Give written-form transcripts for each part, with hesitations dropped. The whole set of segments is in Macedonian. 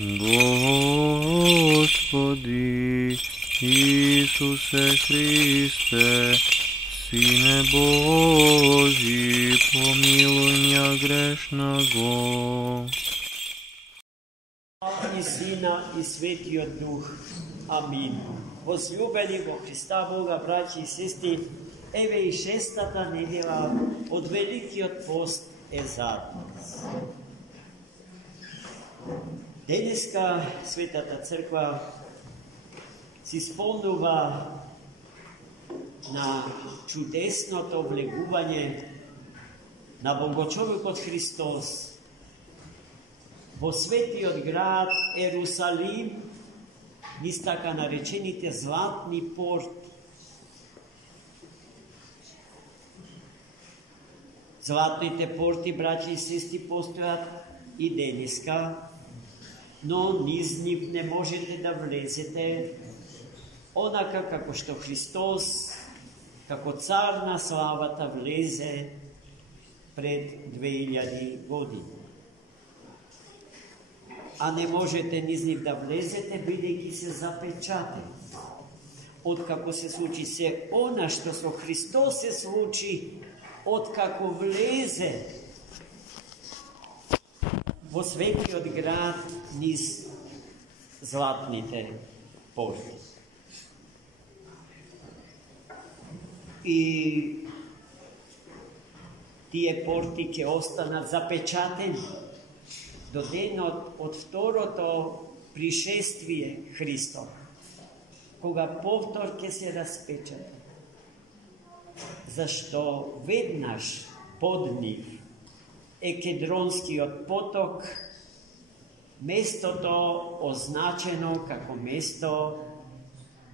Господи Исусе Христе, Сине Божий, помилуй меня грешного. I Sina i Svetijog Duh. Amin. Возлюбени во Христа Бога, браќи и сестри, еве и шестата недела од Великиот пост е зад нас. Денеска Светата Црква си спомнува на чудесното влегување на Богочовекот Христос во светиот град Ерусалим, низ така наречените златни порти. Златните порти, браќи и сестри, постојат и денеска, но низ нив не можете да влезете онака како што Христос, како цар на славата, влезе пред 2000 години. А не можете низ нив да влезете, бидејќи се запечатени. Откако се случи се она што со Христос се случи, откако влезе во светиот град низ златните порти. И тие порти ќе останат запечатени до денот од второто пришествие Христово, кога повтор ќе се распечати. Зашто веднаш под нив е Кедронскиот поток, местото означено како место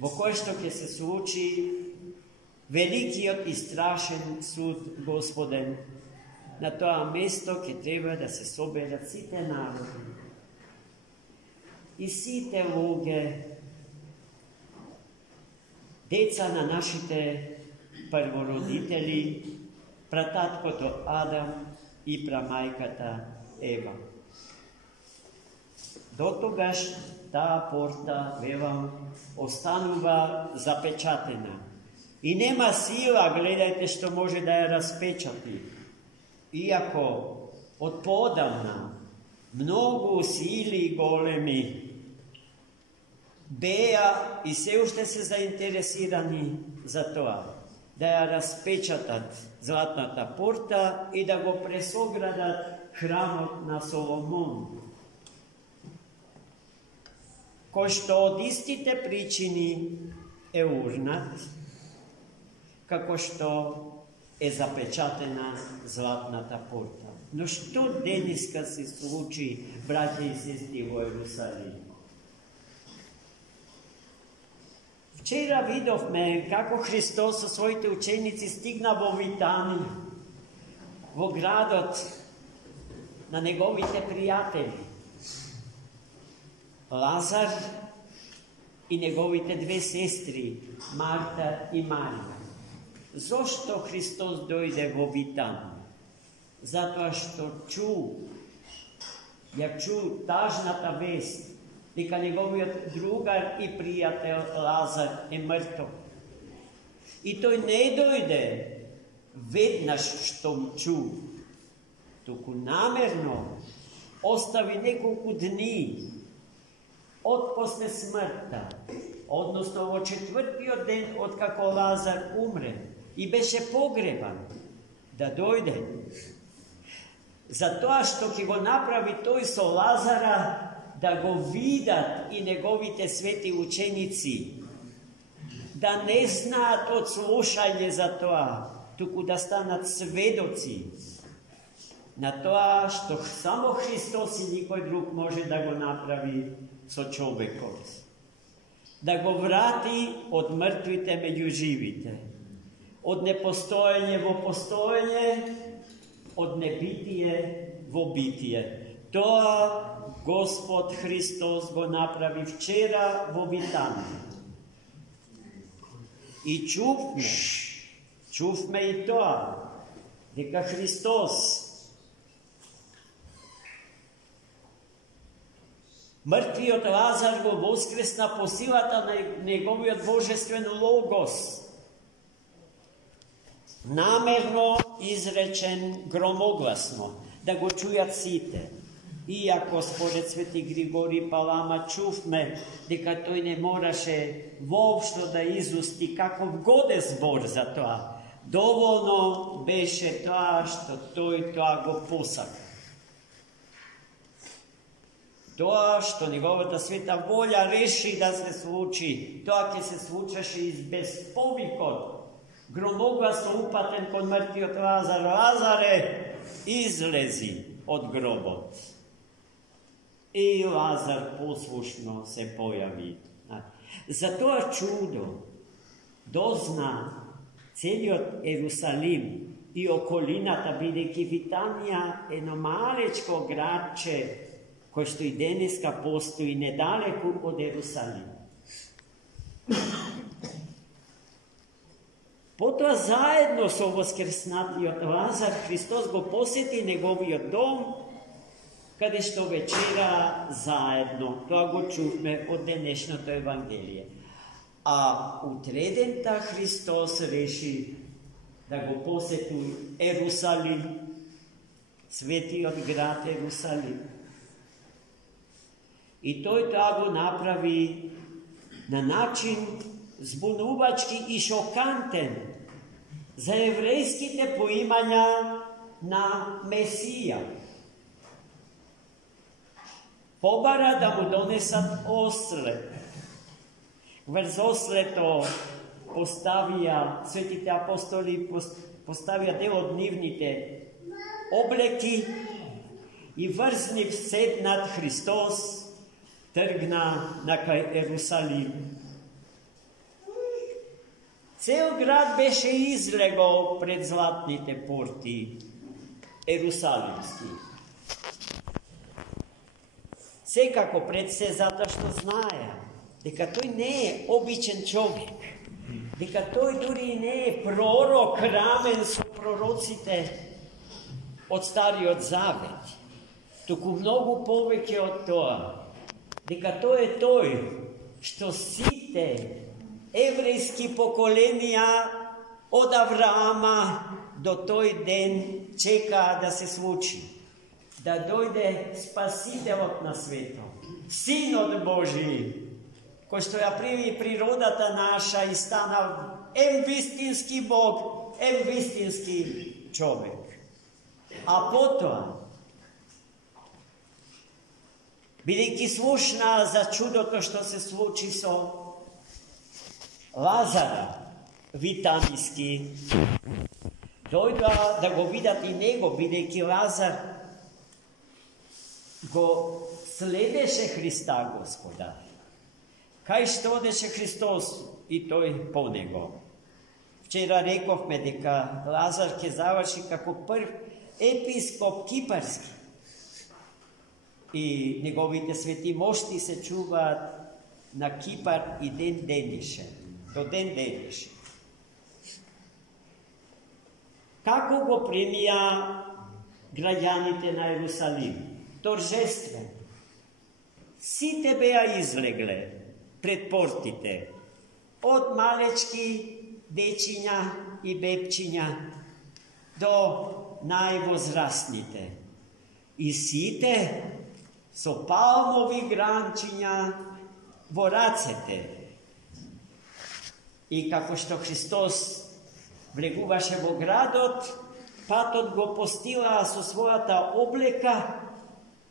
во кое што ќе се случи великиот и страшен суд Господен. На тоа место ќе треба да се соберат сите народи и сите луѓе, деца на нашите првородители, прататкото Адам и прамајката Ева. Дотогаш таа порта, велам, останува запечатена. И нема сила, гледајте, што може да ја распечати. Иако од поодамна многу сили големи беа и се уште се заинтересирани за тоа, да ја распечатат златната порта и да го пресоградат храмот на Соломон, кој што од истите причини е урнат, како што е запечатена златната порта. Но што денеска се случи, браќи и сестри, во Ерусалим? Вчера видовме како Христос со своите ученици стигна во Витани, во градот на неговите пријатели, Лазар и неговите две сестри, Марта и Марија. Зошто Христос дојде во Витан? Затоа што чу тажната вест дека неговиот другар и пријател Лазар е мртов. И тој не дојде веднаш што чу, туку намерно остави неколку дни од после смртта, односно во 4-тиот ден од како Лазар умре и беше погребан, да дојде. Затоа што ќе го направи тој со Лазара, да го видат и неговите свети ученици, да не знаат од слушање за тоа, туку да станат сведоци на тоа што само Христос и никој друг може да го направи со човекот. Да го врати од мртвите меѓу живите, од непостоење во постоење, од небитие во битие. Тоа Господ Христос го направи вчера во Витан. И чувме и тоа, дека Христос Mrtviот Лазар го воскресна по силата на неговиот божествен логос. Намерно изречен громогласно, да го чујат сите. Иако според Свети Григорий Палама чувме дека тој не мораше воопшто да изусти каков годе збор за тоа. Доволно беше тоа што тој тоа го посака. Тоа што неговата света волја реши да се случи, тоа ќе се случеше и без повикот. Громогласно упатен кон мртвиот Лазар: Лазаре, излези од гробот. И Лазар послушно се појави. За тоа чудо дозна целиот Ерусалим и околината, бидејќи Витанија е едно малечко градче кој што и денеска постои недалеку од Ерусалим. Потоа заедно со воскреснатиот Лазар Христос го посети неговиот дом, каде што вечера заедно. Тоа го чувме од денешното Евангелие. А утредента Христос реши да го посети Ерусалим, светиот град Ерусалим. И тој тоа го направи на начин збунувачки и шокантен за еврејските поимања на Месија. Побара да му донесат осле. Врз ослето поставија, светите апостоли поставија дел од нивните облеки и врз нив седнат Христос, тргна накај Ерусалим. Цел град беше излегол пред златните порти ерусалимски. Секако пред се, затоа што знаеа дека тој не е обичен човек, дека тој дури не е пророк рамен со пророците од Стариот Завет, туку многу повеќе од тоа, дека тој е тој што сите еврејски поколенија од Авраама до тој ден чекаа да се случи, да дојде Спасителот на светот, Синот Божи, кој што ја прими природата наша и стана вистински Бог, вистински човек. А потоа, бидејќи слушна за чудото што се случи со Лазара Витаниски, дојдоа да го видат и него, бидејќи Лазар го следеше Христа Господа. Кај што одеше Христос и тој по него. Вчера рековме дека Лазар ќе заврши како прв епископ кипарски. И неговите свети мошти се чуваат на Кипар и ден денешен. До ден денешен. Како го примија граѓаните на Ерусалим? Торжествен. Сите беа излегле пред портите, од малечки дечиња и бебчиња до највозрастните. И сите со палмови гранчиња во рацете. И како што Христос влегуваше во градот, патот го постилаа со својата облека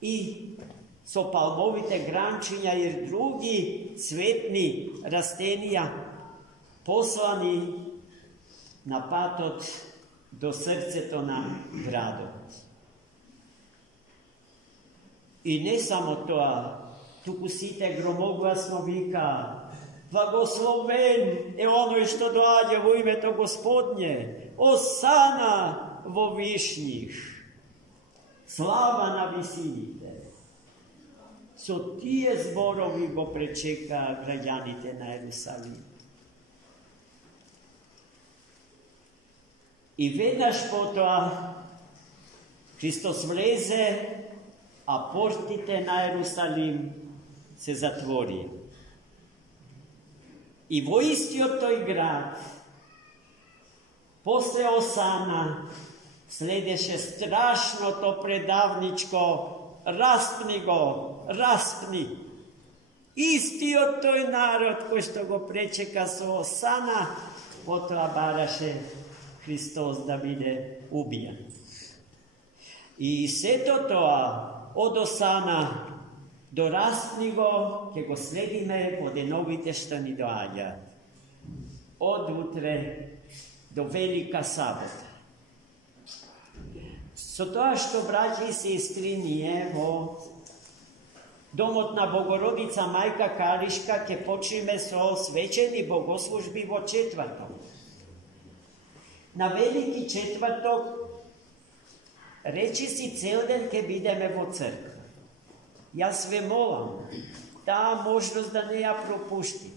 и со палмовите гранчиња и други цветни растенија, послани на патот до срцето на градот. И не само тоа, туку сите громогласно вика: благословен е оној што доаѓа во името Господне, осана во вишних, слава на висините. Со тие зборови го пречека граѓаните на Ерусалим. И веднаш потоа Христос влезе, а портите на Ерусалим се затвори. И во истиот тој град, после осана, следеше страшното предавничко: распни го, распни. Истиот тој народ кој што го пречека со осана, потоа бараше Христос да биде убиен. И сето тоа од осана до распни го, ќе го следиме во деновите што ни доаѓаат. Од утре до Велика сабота. Со тоа што, браќи и сестри, ние во Домот на Богородица Мајка Калишка ќе почнеме со свечени богослужби во четврток. На Велики четврток речиси цел ден ќе бидеме во црква. Јас ве молам, таа можност да не ја пропуштите.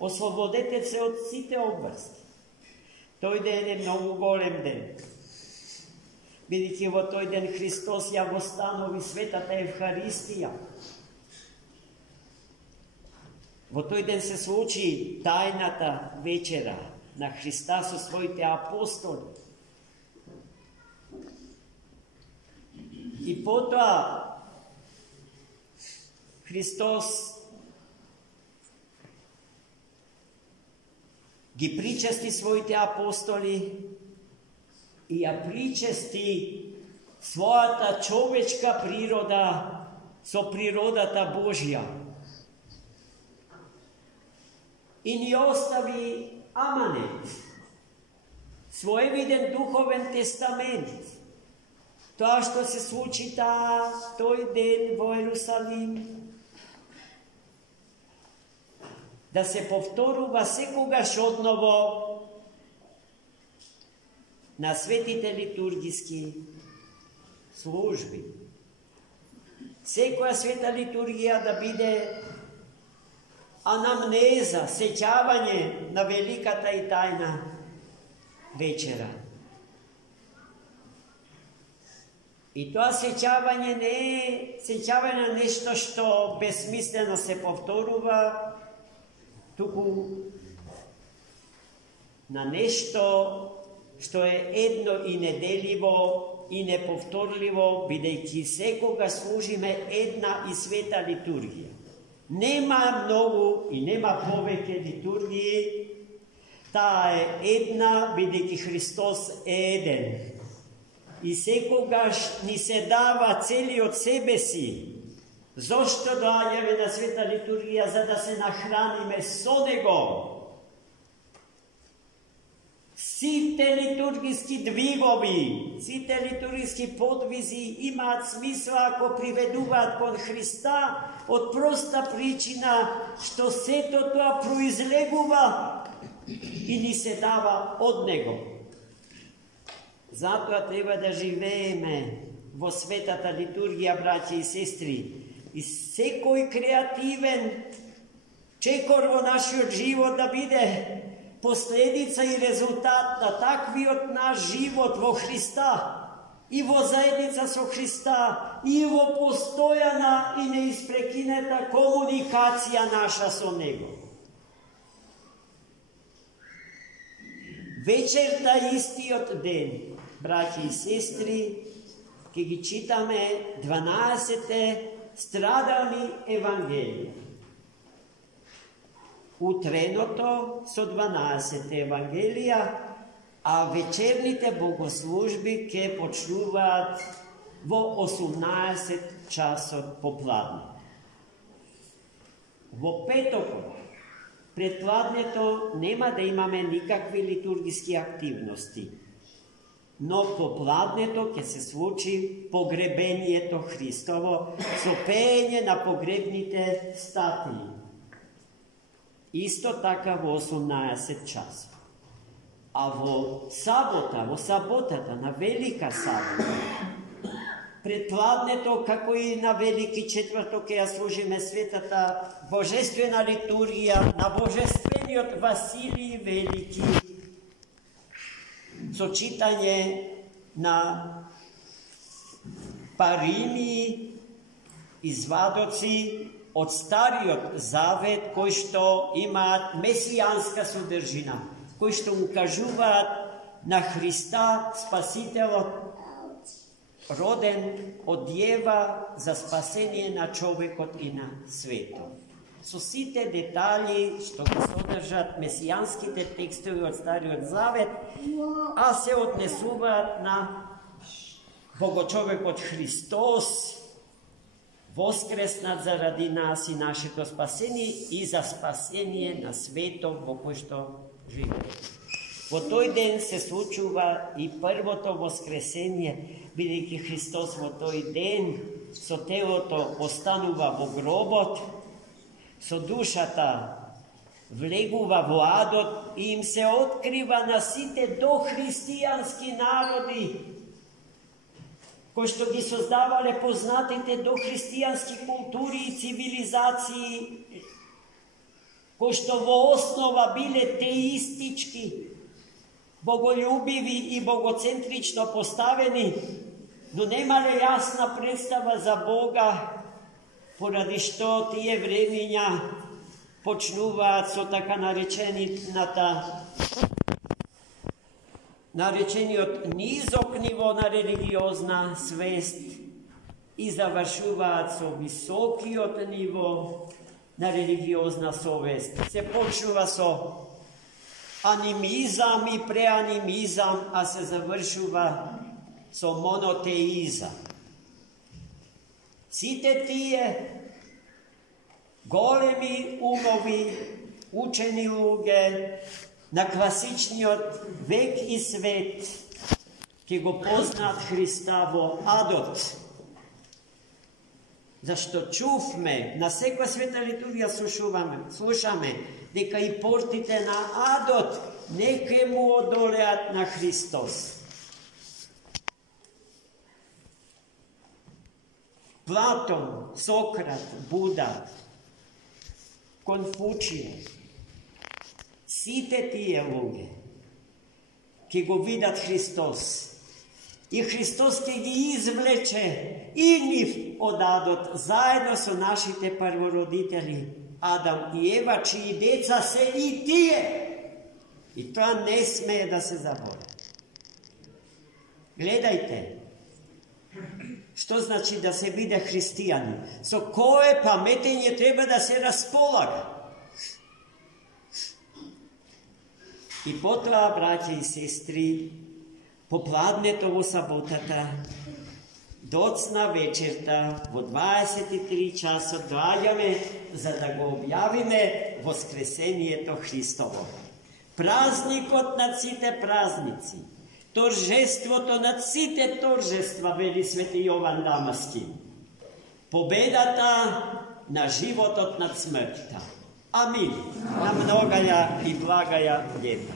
Ослободете се од сите обврски. Тој ден е многу голем ден. Бидејќи во тој ден Христос ја востанови светата Евхаристија. Во тој ден се случи тајната вечера на Христа со своите апостоли. И потоа Христос ги причести своите апостоли и ја причести својата човечка природа со природата Божја. И ни остави аманет, своевиден духовен тестамент. Тоа што се случи тој ден во Ерусалим, да се повторува секогаш одново на светите литургиски служби. Секоја света литургија да биде анамнеза, сеќавање на великата и тајна вечера. И тоа сеќавање не е сеќавање на нешто што безсмислено се повторува, туку на нешто што е едно и неделиво и неповторливо, бидејќи секога служиме една и света литургија. Нема многу и нема повеќе литургии, таа е една, бидејќи Христос е еден. И секогаш ни се дава целиот себе си. Зошто доаѓаме на света литургија? За да се нахраниме со Него. Сите литургиски двигови, сите литургиски подвизи имаат смисла ако приведуваат кон Христа, од проста причина што сето тоа произлегува и ни се дава од Него. Затоа треба да живееме во светата литургија, браќи и сестри, и секој креативен чекор во нашиот живот да биде последица и резултат на таквиот наш живот во Христа и во заедница со Христа и во постојана и неиспрекинета комуникација наша со Него. Вечерта истиот ден, браќи и сестри, ќе ги читаме 12 страдални евангелија. Утреното со 12 евангелија, а вечерните богослужби ќе почнуваат во 18 часот попладне. Во петокот, пред пладнето, нема да имаме никакви литургиски активности, но попладнето ќе се случи погребението Христово со пеење на погребните статии. Исто така во 18 часот. А во саботата, на Велика сабота, пред пладнето, како и на Велики четврток, ќе ја служиме светата божествена литургија на божествениот Василий Велики, со читање на паримии извадоци од Стариот Завет, кои што имаат месијанска содржина, кои што укажуваат на Христа, Спасителот, роден од Јева за спасение на човекот и на светот. Со сите детали што ги содржат месијанските текстови од Стариот Завет, а се однесуваат на Богочовекот Христос, воскреснат заради нас и нашето спасение и за спасение на светот во кој што живееме. Во тој ден се случува и првото воскресение, бидејќи Христос во тој ден со телото останува во гробот, со душата влегува во адот и им се открива на сите дохристијански народи, кои што ги создавале познатите дохристијански култури и цивилизации, кои што во основа биле теистички, боголюбиви и богоцентрично поставени, но немале јасна представа за Бога, поради што тие времиња почнуваат со така наречениот низок ниво на религиозна свест и завршуваат со високиот ниво на религиозна совест. Се почнува со анимизам и преанимизам, а се завршува со монотеизам. Сите тие големи умови, учени луѓе на класичниот век и свет ќе го познаат Христа во адот. Зашто чувме, на секоја света литургија слушаме дека и портите на адот не ќе му одолеат на Христос. Платон, Сократ, Буда, Конфуције, сите тие луѓе ќе го видат Христос и Христос ќе ги извлече и нив од адот заедно со нашите првородители Адам и Ева, чии деца се и тие. И тоа не смее да се заборави. Гледајте, што значи да се биде христијанин? Со кое паметење треба да се располага? И потоа, браќа и сестри, попладнето во саботата, доцна вечерта, во 23 часот доаѓаме за да го објавиме воскресението Христово. Празникот над сите празници, торжеството над сите торжества, вели свети Јован Дамаски. Победата на животот над смртта. Амин. На многаја и благаја лета.